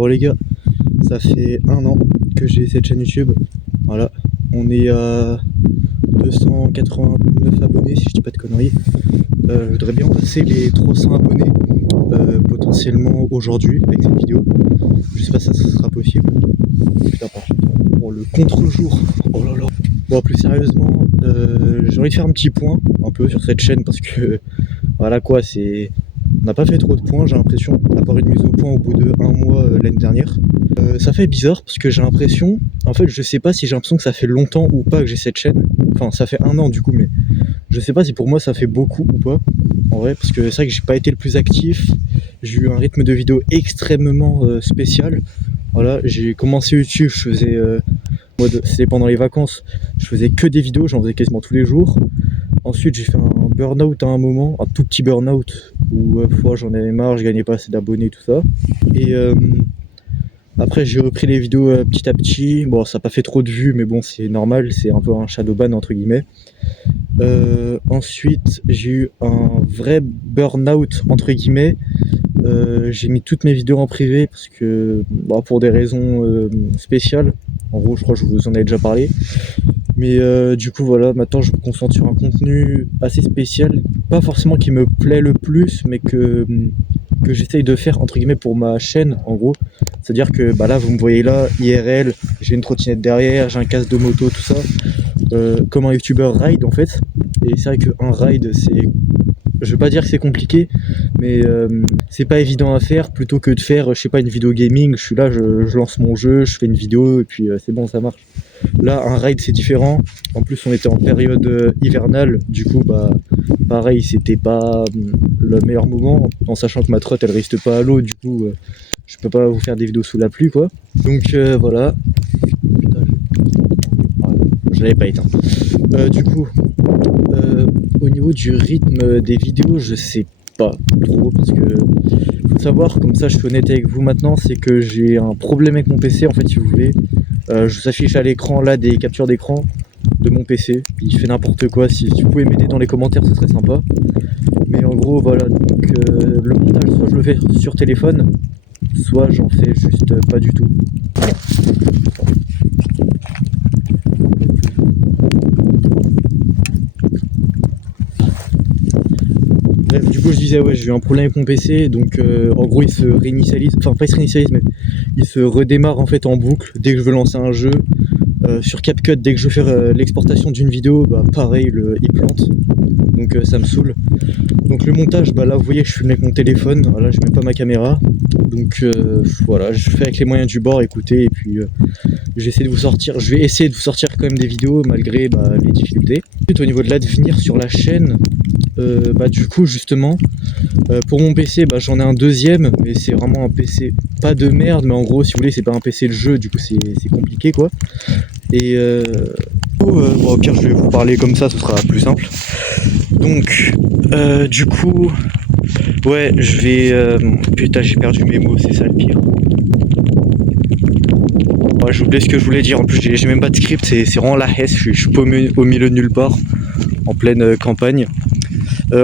Bon les gars, ça fait 1 an que j'ai cette chaîne YouTube. Voilà, on est à 289 abonnés si je dis pas de conneries. Je voudrais bien passer les 300 abonnés potentiellement aujourd'hui avec cette vidéo. Je sais pas si ça sera possible. Putain, par contre, bon, le contre-jour, oh là là. Bon, plus sérieusement, j'ai envie de faire un petit point un peu sur cette chaîne parce que voilà quoi, on n'a pas fait trop de points, j'ai l'impression, à part une mise au point au bout de 1 mois l'année dernière. Ça fait bizarre parce que j'ai l'impression, en fait je sais pas si j'ai l'impression que ça fait longtemps ou pas que j'ai cette chaîne. Enfin ça fait 1 an du coup, mais je sais pas si pour moi ça fait beaucoup ou pas. En vrai, parce que c'est vrai que j'ai pas été le plus actif, j'ai eu un rythme de vidéo extrêmement spécial. Voilà, j'ai commencé YouTube, je faisais, c'était pendant les vacances, je faisais que des vidéos, j'en faisais quasiment tous les jours. Ensuite j'ai fait un burn-out à un moment, un tout petit burn-out, où j'en avais marre, je gagnais pas assez d'abonnés, tout ça. Et après j'ai repris les vidéos petit à petit. Bon, ça n'a pas fait trop de vues, mais bon, c'est normal, c'est un peu un shadow ban entre guillemets. Ensuite j'ai eu un vrai burn-out entre guillemets. J'ai mis toutes mes vidéos en privé parce que pour des raisons spéciales. En gros, je crois que je vous en ai déjà parlé. Mais du coup voilà, maintenant je me concentre sur un contenu assez spécial, pas forcément qui me plaît le plus, mais que j'essaye de faire entre guillemets pour ma chaîne en gros. C'est à dire que là vous me voyez là, IRL, j'ai une trottinette derrière, j'ai un casque de moto, tout ça, comme un youtubeur ride en fait. Et c'est vrai qu'un ride c'est, je veux pas dire que c'est compliqué, mais c'est pas évident à faire. Plutôt que de faire, je sais pas, une vidéo gaming, je suis là, je lance mon jeu, je fais une vidéo et puis c'est bon, ça marche. Là, un ride c'est différent. En plus, on était en période hivernale, du coup, pareil, c'était pas le meilleur moment, en sachant que ma trotte elle reste pas à l'eau, du coup, je peux pas vous faire des vidéos sous la pluie, quoi. Donc voilà. Putain, je l'avais pas éteint. Du coup, au niveau du rythme des vidéos, je sais pas trop, parce que faut savoir, comme ça je suis honnête avec vous maintenant, c'est que j'ai un problème avec mon PC en fait, si vous voulez. Je vous affiche à l'écran là des captures d'écran de mon PC, il fait n'importe quoi. Si vous pouvez m'aider dans les commentaires, ce serait sympa. Mais en gros voilà, donc le montage, soit je le fais sur téléphone, soit j'en fais juste pas du tout. Bref, du coup je disais ouais, j'ai eu un problème avec mon PC, donc en gros il se réinitialise, enfin pas il se réinitialise mais il se redémarre en fait en boucle dès que je veux lancer un jeu. Sur CapCut, dès que je veux faire l'exportation d'une vidéo, pareil, il plante, donc ça me saoule. Donc le montage, là vous voyez je filme avec mon téléphone, voilà, je mets pas ma caméra, donc voilà, je fais avec les moyens du bord, écoutez, et puis j'essaie de vous sortir, je vais essayer de vous sortir quand même des vidéos malgré les difficultés. Ensuite, au niveau de l'avenir sur la chaîne, du coup justement, pour mon PC, j'en ai un deuxième, mais c'est vraiment un PC pas de merde, mais en gros si vous voulez c'est pas un PC de jeu, du coup c'est compliqué quoi. Et au pire je vais vous parler comme ça, ce sera plus simple. Donc du coup ouais, je vais putain, j'ai perdu mes mots, c'est ça le pire. Ouais, j'ai oublié ce que je voulais dire, en plus j'ai même pas de script, c'est vraiment la hesse, je suis pas au milieu de nulle part, en pleine campagne.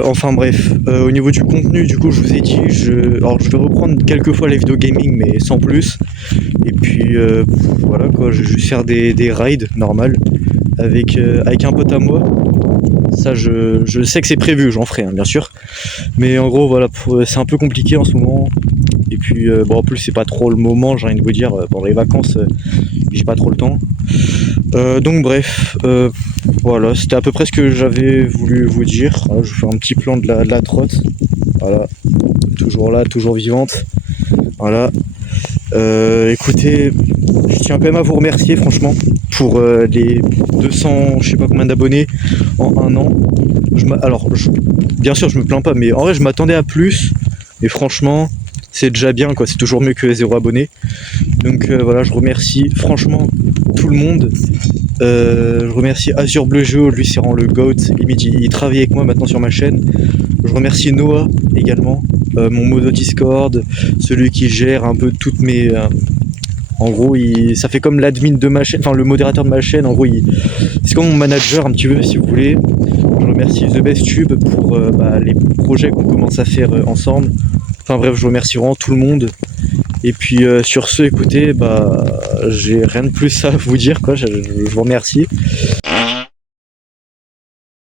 Enfin bref, au niveau du contenu, du coup je vous ai dit, je vais reprendre quelques fois les vidéos gaming mais sans plus. Et puis voilà quoi, je vais juste faire des rides normales avec un pote à moi. Ça je sais que c'est prévu, j'en ferai bien sûr. Mais en gros voilà, c'est un peu compliqué en ce moment. Et puis en plus c'est pas trop le moment, j'ai envie de vous dire, pendant les vacances j'ai pas trop le temps. Donc bref, voilà, c'était à peu près ce que j'avais voulu vous dire. Alors, je fais un petit plan de la trotte. Voilà, toujours là, toujours vivante. Voilà. Écoutez, je tiens quand même à vous remercier franchement pour les 200, je sais pas combien d'abonnés en 1 an. Bien sûr je me plains pas, mais en vrai je m'attendais à plus. Et franchement, c'est déjà bien quoi, c'est toujours mieux que 0 abonnés. Donc voilà, je remercie franchement tout le monde. Je remercie Azure Bleu Geo, lui c'est vraiment le GOAT, il travaille avec moi maintenant sur ma chaîne. Je remercie Noah également, mon modo Discord, celui qui gère un peu toutes mes... en gros, ça fait comme l'admin de ma chaîne, enfin le modérateur de ma chaîne, en gros c'est comme mon manager un petit peu si vous voulez. Je remercie The Best Tube pour les projets qu'on commence à faire ensemble. Enfin bref, je remercie vraiment tout le monde. Et puis sur ce, écoutez, bah j'ai rien de plus à vous dire quoi, je vous remercie.